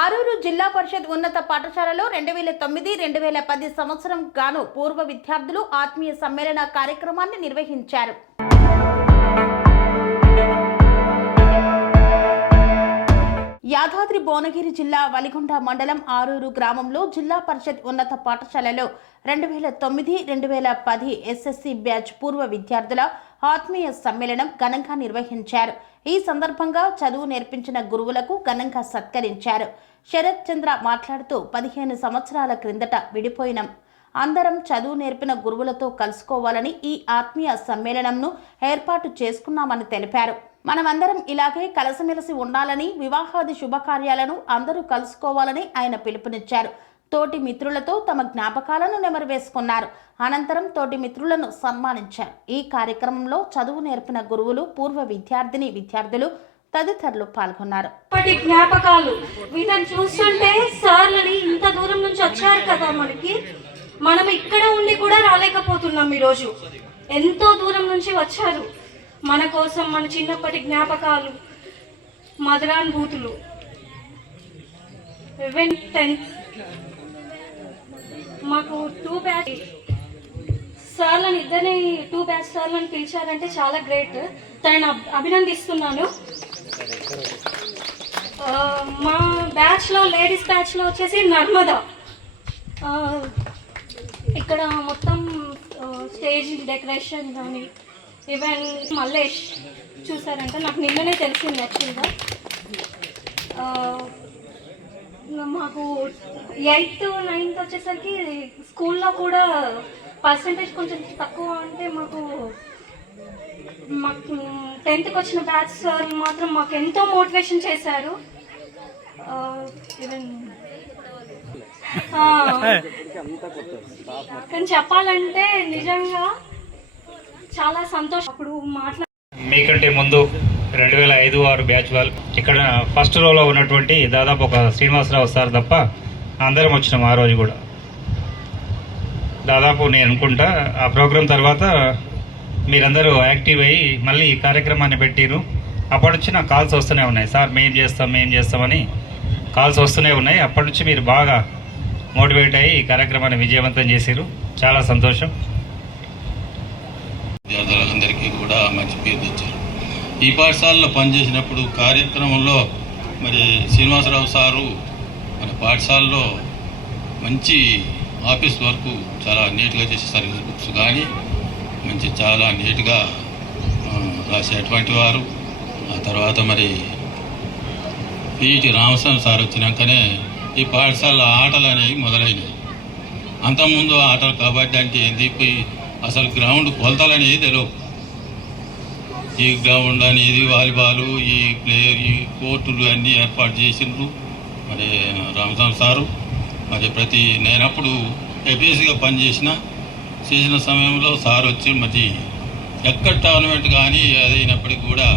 ఆరూరు జిల్లా పరిషత్ ఉన్నత పాఠశాలలో 2009-2010 సంవత్సరం గాను పూర్వ విద్యార్థులు ఆత్మీయ సమ్మేళన కార్యక్రమాన్ని నిర్వహించారు. యాదాద్రి భువనగిరి జిల్లా వలిగొండ మండలం ఆరూరు గ్రామంలో జిల్లా పరిషత్ ఉన్నత పాఠశాలలో 2009-2010 ఎస్ఎస్సి బ్యాచ్ పూర్వ విద్యార్థుల ఆత్మీయ సమ్మేళనం ఘనంగా నిర్వహించారు. ఈ సందర్భంగా చదువు నేర్పించిన గురువులకు ఘనంగా సత్కరించారు. శరత్ చంద్ర మాట్లాడుతూ 15 సంవత్సరాల క్రిందట విడిపోయినాం, అందరం చదువు నేర్పిన గురువులతో కలుసుకోవాలని ఈ ఆత్మీయ సమ్మేళనంను ఏర్పాటు చేసుకున్నామని తెలిపారు. మనమందరం ఇలాగే కలిసిమెలిసి ఉండాలని, వివాహాది శుభకార్యాలను అందరూ కలుసుకోవాలని ఆయన పిలుపునిచ్చారు. తోటి మిత్రులతో తమ జ్ఞాపకాలను నెమరువేసుకున్నారు. అనంతరం తోటి మిత్రులను సన్మానించారు. ఈ కార్యక్రమంలో చదువు నేర్పిన గురువులు, పూర్వ విద్యార్థులు తదితరులు పాల్గొన్నారు. జ్ఞాపకాలు వీటిని చూస్తుంటే సార్లని ఇంత దూరం నుంచి వచ్చారు కదా, మనం ఇక్కడ ఉండి కూడా రాలేకపోతున్నాం. ఈరోజు ఎంతో దూరం నుంచి వచ్చారు మన కోసం. మన చిన్నప్పటి జ్ఞాపకాలు, మధురానుభూతులు. 10th మాకు 2 బ్యాచ్ సార్లను, ఇద్దరిని 2 బ్యాచ్ సార్లను పిలిచారంటే చాలా గ్రేట్. తనని అభినందిస్తున్నాను. మా బ్యాచ్లో, లేడీస్ బ్యాచ్లో వచ్చేసి నర్మదా. ఇక్కడ మొత్తం స్టేజ్ డెకరేషన్ కానీ, ఈవెన్ మల్లేష్ చూసారంటే నాకు నిన్ననే తెలిసింది. యాక్చువల్గా మాకు 8th 9th వచ్చేసరికి స్కూల్లో కూడా పర్సంటేజ్ కొంచెం తక్కువ. అంటే మాకు 10th వచ్చిన బ్యాచ్ సార్ మాత్రం మాకు ఎంతో మోటివేషన్ చేశారు. ఈవెన్ కానీ చెప్పాలంటే నిజంగా చాలా సంతోషం. అప్పుడు మీకంటే ముందు 2005-6 బ్యాచ్ వాళ్ళు ఇక్కడ ఫస్ట్ రోలో ఉన్నటువంటి దాదాపు ఒక శ్రీనివాసరావు సార్ తప్ప అందరం వచ్చినాం. ఆ రోజు కూడా దాదాపు నేను అనుకుంటా ఆ ప్రోగ్రాం తర్వాత మీరందరూ యాక్టివ్ అయ్యి మళ్ళీ ఈ కార్యక్రమాన్ని పెట్టిరు. అప్పటి నుంచి నాకు కాల్స్ వస్తూనే ఉన్నాయి, సార్ మేం చేస్తామని కాల్స్ వస్తూనే ఉన్నాయి. అప్పటి నుంచి మీరు బాగా మోటివేట్ అయ్యి ఈ కార్యక్రమాన్ని విజయవంతం చేశారు. చాలా సంతోషం. విద్యార్థులందరికీ కూడా మంచి పేరు తెచ్చారు. ఈ పాఠశాలలో పనిచేసినప్పుడు కార్యక్రమంలో మరి శ్రీనివాసరావు సారు మన పాఠశాలలో మంచి ఆఫీస్ వర్క్ చాలా నీట్గా చేసే సర్వీస్ బుక్స్ కానీ మంచి చాలా నీట్గా రాసేటువంటి వారు. ఆ తర్వాత మరి పిటి రామస్వామి సార్ వచ్చినాకనే ఈ పాఠశాల ఆటలు అనేవి మొదలైనవి. అంతకుముందు ఆటలు కబడ్డీ అంటే ఏంది, అసలు గ్రౌండ్ కొలతలు అనేది తెలియవు. ఈ గ్రౌండ్ అనేది వాలీబాలు, ఈ ప్లేయర్, ఈ కోర్టులు అన్నీ ఏర్పాటు చేసిండ్రు మరి రామస్వామి సారు. మరి నేనప్పుడు ఎపిఎస్సిగా చేసిన సమయంలో సార్ వచ్చి మరి ఎక్కడ టోర్నమెంట్ కానీ అదైనప్పటికీ కూడా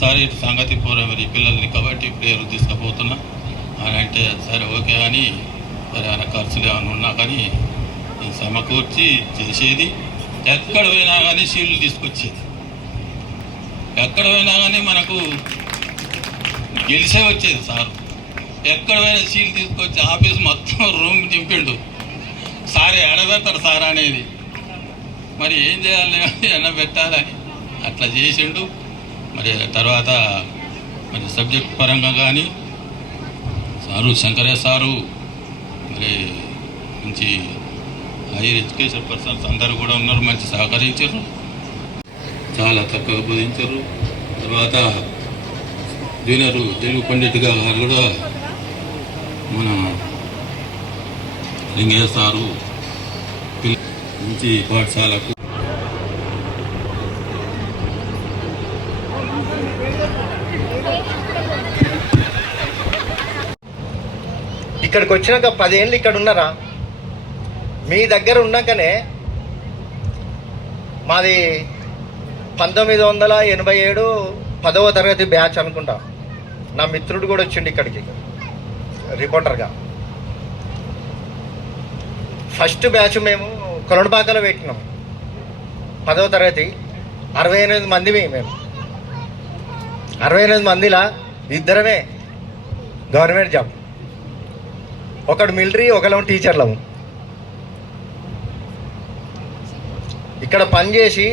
సార్ ఇటు సంగతి మరి పిల్లల్ని కబడ్డీ ప్లేయర్ తీసుకుపోతున్నా అని అంటే సరే ఓకే అని, సరే ఆయన ఖర్చులు ఏమైనా ఉన్నా కానీ సమకూర్చి చేసేది. ఎక్కడ పోయినా కానీ షీల్డ్లు తీసుకొచ్చేది. ఎక్కడ పోయినా కానీ మనకు గెలిసే వచ్చేది సార్. ఎక్కడ పోయినా షీల్డ్ తీసుకొచ్చి ఆఫీస్ మొత్తం రూమ్ నింపిండు. సారే ఎడబెడతారు సార్ అనేది. మరి ఏం చేయాలి, ఎండబెట్టాలని అట్లా చేసిండు. మరి తర్వాత మరి సబ్జెక్ట్ పరంగా కానీ సారు శంకరయ్య సారు మరి మంచి హైయర్ ఎడ్యుకేషన్ పర్సన్స్ అందరూ కూడా ఉన్నారు, మంచి సహకరించారు, చాలా చక్కగా బోధించారు. తర్వాత జూనియర్ తెలుగు పండిట్ గారు కూడా మన లింగయ్య సారు మంచి పాఠశాలకు ఇక్కడికి వచ్చినాక 10 ఏళ్ళు ఇక్కడ ఉన్నారా? మీ దగ్గర ఉన్నాకనే మాది 1987 10వ తరగతి బ్యాచ్ అనుకుంటా. నా మిత్రుడు కూడా వచ్చిండు ఇక్కడికి రిపోర్టర్గా. ఫస్ట్ బ్యాచ్ మేము కొలనుపాకలో పెట్టినాం 10వ తరగతి. 68 మంది మేము. 68 మందిలా ఇద్దరమే గవర్నమెంట్ జాబ్. ఒకడు మిలిటరీ, ఒకళ్ళం టీచర్లము. ఇక్కడ పనిచేసి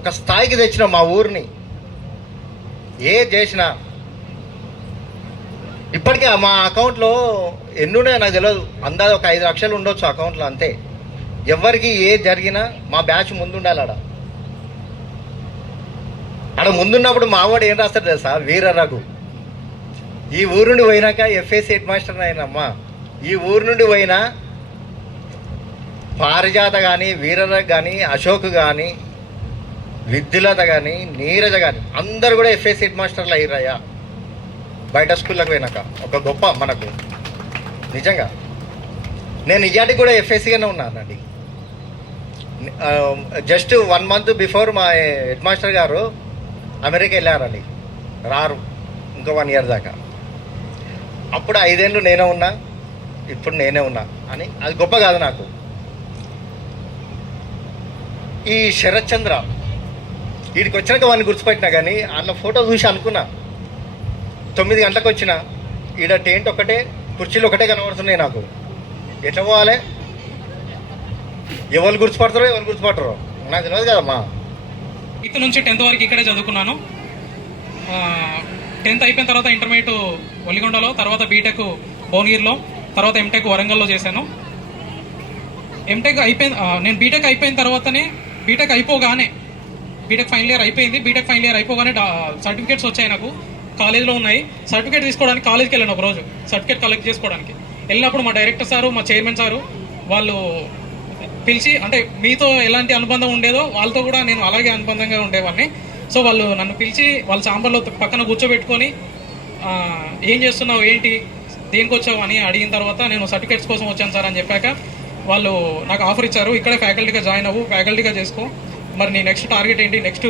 ఒక స్థాయికి తెచ్చిన మా ఊరిని ఏ చేసినా ఇప్పటికే మా అకౌంట్లో ఎన్నుండే నాకు తెలియదు, అందాజ ఒక 5 లక్షలు ఉండొచ్చు అకౌంట్లో అంతే. ఎవరికి ఏ జరిగినా మా బ్యాచ్ ముందుండాలి. ఆడ ముందున్నప్పుడు మావాడు ఏం రాస్తాడు తెలుసా, వీర రఘు. ఈ ఊరు నుండి పోయినాక ఎఫ్ఎస్సి హెడ్ మాస్టర్ అయినమ్మా. ఈ ఊరు నుండి పోయినా పారిజాత కానీ, వీరరఘు కానీ, అశోక్ కానీ, విద్యులత కానీ, నీరజ కానీ అందరు కూడా ఎఫ్ఎస్సి హెడ్ మాస్టర్లు అయ్యారయ్యా బయట స్కూళ్ళకి పోయినాక. ఒక గొప్ప మనకు నిజంగా. నేను ఇయ్యాటికి కూడా ఎఫ్ఎస్సిగానే ఉన్నానండి. జస్ట్ 1 month బిఫోర్ మా హెడ్ మాస్టర్ గారు అమెరికా వెళ్ళారండి, రారు ఇంకో 1 year దాకా. అప్పుడు 5 ఏళ్ళు నేనే ఉన్నా, ఇప్పుడు నేనే ఉన్నా అని అది గొప్ప కాదు నాకు. ఈ శరత్ చంద్ర వీడికి వచ్చినాక వాడిని గుర్తుపెట్టినా కానీ అందులో ఫోటో చూసి అనుకున్నా 9 గంటలకు వచ్చిన ఈడ టెంట్ ఒకటే, కుర్చీలు ఒకటే కనబడుతున్నాయి నాకు. ఎట్లా పోవాలి, ఎవరు గుర్తుపడతారో ఎవరు గుర్తుపడతారో నాకు తెలియదు కదమ్మా. 8th నుంచి 10th వరకు ఇక్కడే చదువుకున్నాను. 10th అయిపోయిన తర్వాత ఇంటర్మీడియట్ వలిగొండలో, తర్వాత బీటెక్ భువనగిరిలో, తర్వాత ఎంటెక్ వరంగల్లో చేశాను. ఎంటెక్ అయిపోయింది. నేను బీటెక్ అయిపోయిన తర్వాతనే బీటెక్ ఫైనల్ ఇయర్ అయిపోయింది. బీటెక్ ఫైనల్ ఇయర్ అయిపోగానే సర్టిఫికేట్స్ వచ్చాయి నాకు, కాలేజ్లో ఉన్నాయి. సర్టిఫికేట్ తీసుకోవడానికి కాలేజ్కి వెళ్ళాను ఒక రోజు, సర్టిఫికేట్ కలెక్ట్ చేసుకోవడానికి వెళ్ళినప్పుడు మా డైరెక్టర్ సారు, మా చైర్మన్ సారు వాళ్ళు పిలిచి, అంటే మీతో ఎలాంటి అనుబంధం ఉండేదో వాళ్ళతో కూడా నేను అలాగే అనుబంధంగా ఉండేవాడిని. సో వాళ్ళు నన్ను పిలిచి వాళ్ళ చాంబర్లో పక్కన కూర్చోబెట్టుకొని ఏం చేస్తున్నావు, ఏంటి, దేనికి వచ్చావు అని అడిగిన తర్వాత నేను సర్టిఫికేట్స్ కోసం వచ్చాను సార్ అని చెప్పాక వాళ్ళు నాకు ఆఫర్ ఇచ్చారు, ఇక్కడే ఫ్యాకల్టీగా జాయిన్ అవ్వు, ఫ్యాకల్టీగా చేసుకో, మరి నీ నెక్స్ట్ టార్గెట్ ఏంటి, నెక్స్ట్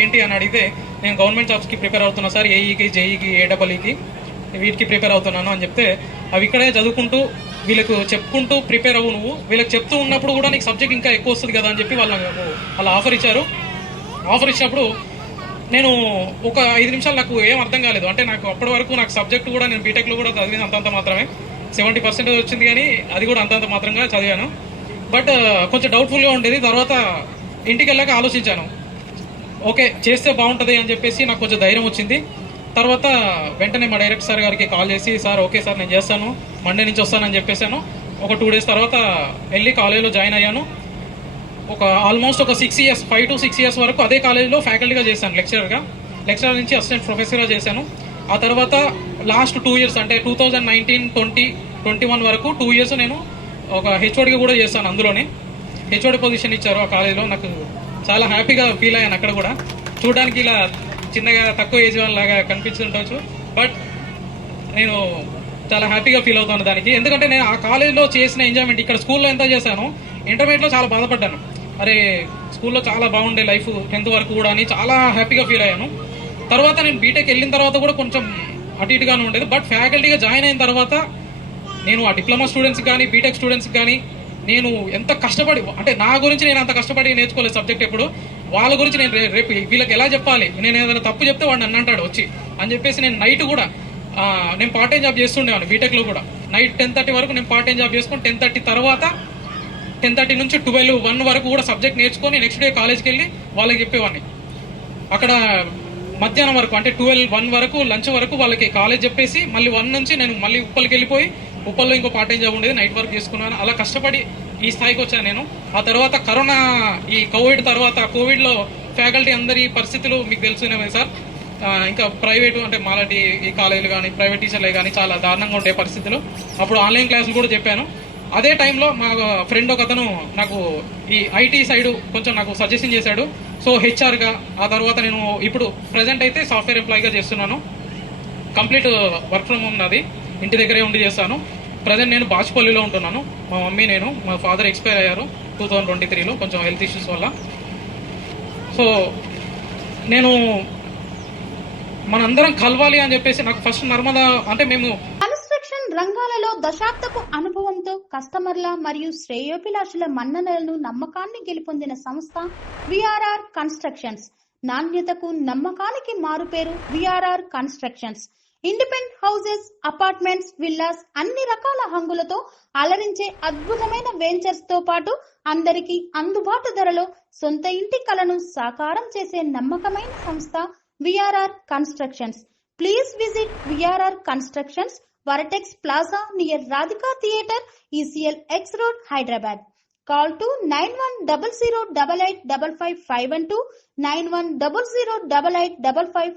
ఏంటి అని అడిగితే నేను గవర్నమెంట్ జాబ్స్కి ప్రిపేర్ అవుతున్నా సార్, ఏఈకి, జేఈకి, ఏడబ్ల్యూకి వీటికి ప్రిపేర్ అవుతున్నాను అని చెప్తే అవి ఇక్కడే చదువుకుంటూ వీళ్ళకు చెప్పుకుంటూ ప్రిపేర్ అవ్వు, నువ్వు వీళ్ళకి చెప్తూ ఉన్నప్పుడు కూడా నీకు సబ్జెక్ట్ ఇంకా ఎక్కువ వస్తుంది కదా అని చెప్పి వాళ్ళు ఆఫర్ ఇచ్చారు. ఆఫర్ ఇచ్చినప్పుడు నేను ఒక 5 నిమిషాలు నాకు ఏం అర్థం కాలేదు. అంటే నాకు అప్పటి వరకు నాకు సబ్జెక్ట్ కూడా నేను బీటెక్లో కూడా చదివింది అంతంత మాత్రమే, 70% వచ్చింది, కానీ అది కూడా అంతంత మాత్రంగా చదివాను. బట్ కొంచెం డౌట్ఫుల్గా ఉండేది. తర్వాత ఇంటికి వెళ్ళాక ఆలోచించాను, ఓకే చేస్తే బాగుంటుంది అని చెప్పేసి నాకు కొంచెం ధైర్యం వచ్చింది. తర్వాత వెంటనే మా డైరెక్టర్ సార్ గారికి కాల్ చేసి, సార్ ఓకే సార్ నేను చేస్తాను, మండే నుంచి వస్తానని చెప్పేశాను. ఒక 2 days తర్వాత వెళ్ళి కాలేజీలో జాయిన్ అయ్యాను. ఆల్మోస్ట్ ఒక 6 years, 5 to 6 years వరకు అదే కాలేజీలో ఫ్యాకల్టీగా చేశాను, లెక్చరర్ నుంచి అసిస్టెంట్ ప్రొఫెసర్గా చేశాను. ఆ తర్వాత లాస్ట్ 2 years అంటే 2019, 20, 21 వరకు 2 years నేను ఒక హెచ్ఓడిగా కూడా చేశాను. అందులోనే హెచ్ఓడి పొజిషన్ ఇచ్చారు ఆ కాలేజీలో. నాకు చాలా హ్యాపీగా ఫీల్ అయ్యాను. అక్కడ కూడా చూడడానికి ఇలా చిన్నగా తక్కువ ఏజ్ లాగా కనిపిస్తుండొచ్చు, బట్ నేను చాలా హ్యాపీగా ఫీల్ అవుతాను దానికి. ఎందుకంటే నేను ఆ కాలేజీలో చేసిన ఎంజాయ్మెంట్ ఇక్కడ స్కూల్లో ఎంత చేశాను, ఇంటర్మీడియట్లో చాలా బాధపడ్డాను. అరే స్కూల్లో చాలా బాగుండే లైఫ్ 10th వరకు కూడా అని చాలా హ్యాపీగా ఫీల్ అయ్యాను. తర్వాత నేను బీటెక్ వెళ్ళిన తర్వాత కూడా కొంచెం అటు ఇటుగానే ఉండేది. బట్ ఫ్యాకల్టీగా జాయిన్ అయిన తర్వాత నేను ఆ డిప్లొమా స్టూడెంట్స్ కానీ, బీటెక్ స్టూడెంట్స్ కానీ నేను ఎంత కష్టపడి, అంటే నా గురించి నేను అంత కష్టపడి నేర్చుకోలేదు సబ్జెక్ట్ ఎప్పుడు. వాళ్ళ గురించి నేను రేపు వీళ్ళకి ఎలా చెప్పాలి, నేను ఏదైనా తప్పు చెప్తే వాడు నన్ను అంటాడు వచ్చి అని చెప్పేసి నేను నైట్ కూడా నేను పార్ట్ టైం జాబ్ చేస్తుండేవాడిని. బీటెక్లో కూడా నైట్ 10:30 వరకు నేను పార్ట్ టైం జాబ్ చేసుకొని 10:30 తర్వాత 10:30 నుంచి 12, 1 వరకు కూడా సబ్జెక్ట్ నేర్చుకొని నెక్స్ట్ డే కాలేజ్కి వెళ్ళి వాళ్ళకి చెప్పేవాడిని. అక్కడ మధ్యాహ్నం వరకు అంటే 12, 1 వరకు లంచ్ వరకు వాళ్ళకి కాలేజ్ చెప్పేసి మళ్ళీ 1 నుంచి నేను మళ్ళీ ఉప్పల్కి వెళ్ళిపోయి ఉప్పల్లో ఇంకో పార్ట్ టైం జాబ్ ఉండేది, నైట్ వర్క్ చేసుకున్నాను. అలా కష్టపడి ఈ స్థాయికి వచ్చాను నేను. ఆ తర్వాత కరోనా, ఈ కోవిడ్లో ఫ్యాకల్టీ అందరి పరిస్థితులు మీకు తెలుసునే సార్. ఇంకా ప్రైవేటు అంటే మాలాంటి ఈ కాలేజీలు కానీ, ప్రైవేట్ టీచర్లే కానీ చాలా దారుణంగా ఉండే పరిస్థితులు. అప్పుడు ఆన్లైన్ క్లాసులు కూడా చెప్పాను. అదే టైంలో మా ఫ్రెండ్ ఒక అతను నాకు ఈ ఐటీ సైడ్ కొంచెం నాకు సజెషన్ చేశాడు. సో హెచ్ఆర్గా, ఆ తర్వాత నేను ఇప్పుడు ప్రజెంట్ అయితే సాఫ్ట్వేర్ ఎంప్లాయీగా చేస్తున్నాను. కంప్లీట్ వర్క్ ఫ్రమ్ హోమ్ నాది, ఇంటి దగ్గరే ఉండి చేస్తాను. ప్రజెంట్ నేను బాచుపల్లిలో ఉంటున్నాను. మా మమ్మీ, నేను, మా ఫాదర్ ఎక్స్పైర్ అయ్యారు 2023లో కొంచెం హెల్త్ ఇష్యూస్ వల్ల. సో నేను మనందరం కలవాలి అని చెప్పేసి నాకు ఫస్ట్ నర్మదా అంటే మేము కన్స్ట్రక్షన్ రంగాలలో దశాబ్దపు అనుభవంతో కస్టమర్ల మరియు శ్రేయోభిలాషుల మన్ననలను, నమ్మకాన్ని గెలుపొందిన సంస్థ విఆర్ఆర్ కన్స్ట్రక్షన్స్. నాణ్యతకు, నమ్మకానికి మారుపేరు VRR constructions. Independent houses, apartments, villas అన్ని రకాల హంగులతో అలరించే అద్భుతమైన వెంచర్స్ తో పాటు అందరికీ అందుబాటు ధరలో సొంత ఇంటి కలను సాకారం చేసే నమ్మకమైన సంస్థ VRR constructions. Please visit VRR constructions, Varatex Plaza near Radhika Theatre, ECL X Road, Hyderabad. Call to 9100885551 91008855